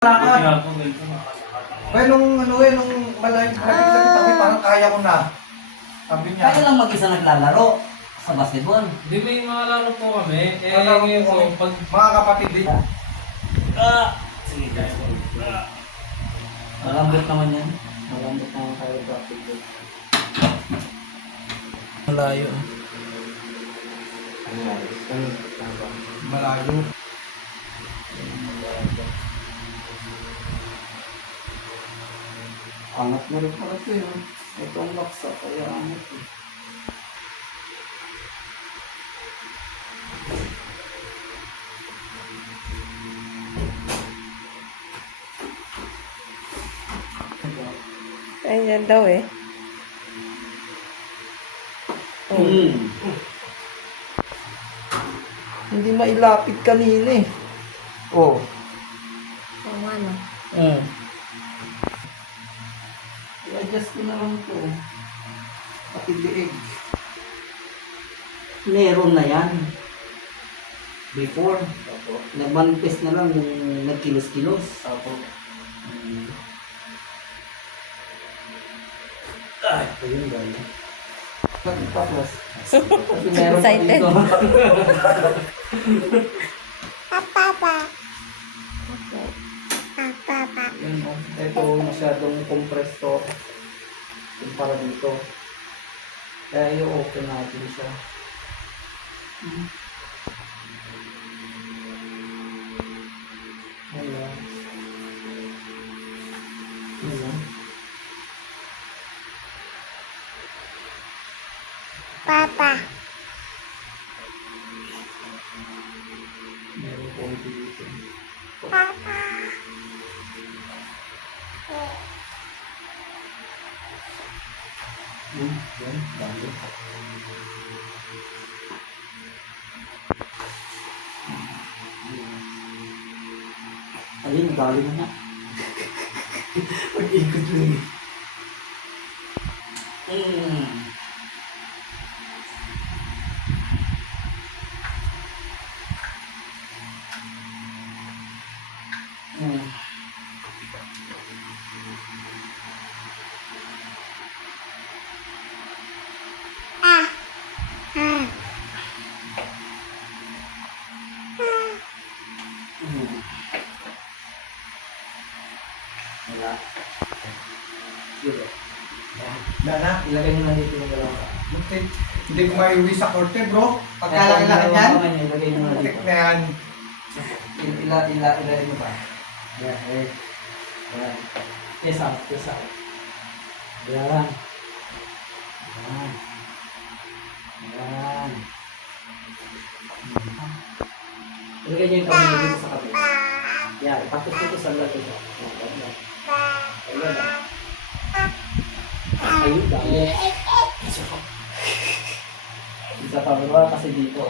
Lakad. Kaya nung malayo kami, parang kaya ko na. Sabi niya. Kaya lang mag-isa naglalaro sa basketball. Hindi, may mga laro po kami. Laro Ngayon po po, kami. pag... Mga kapatid din. Sige, kaya ko. Malambot naman yan. Malambot naman kayo basketball. Malayo. Malayo. Angat na rin pala ito yun. Ito ang laksa, kaya angat eh. Ayan daw eh. Oh. Hindi mailapit kanina eh. Oh. Oo nga no. I-adjust ko na lang ito. Pati liig. Meron na yan. Before. Nag-manifest na lang nung nagkilos-kilos. Ayun gano'n. Tapos, kasi meron pa Excited. dito. Papa. Yan, ito masyadong compressed to. Yung para dito. Kaya i-open natin siya. Ayan. Ayan. Papa. Meron po dito. Papa. Yan, dami. Ayun, galing na. Mag-ikot lang eh. Wala. Dito. Dana. Ilagay mo lang dito yung dalawa. Hindi ko maiuwi sa korte, bro. Pagkalaki-laki yan. Ilagay mo lang Tik dito. na yan. Ilagay mo ba? Yan, eh. Yan. Yes out, yes out. Yan. Yan. Yan. Ilagay niyo yung kamay dito sa kabila. Yan, tapos dito sa lahat ito. Yan. Ayan na. Ayun, dami. Isa pa bro, kasi dito.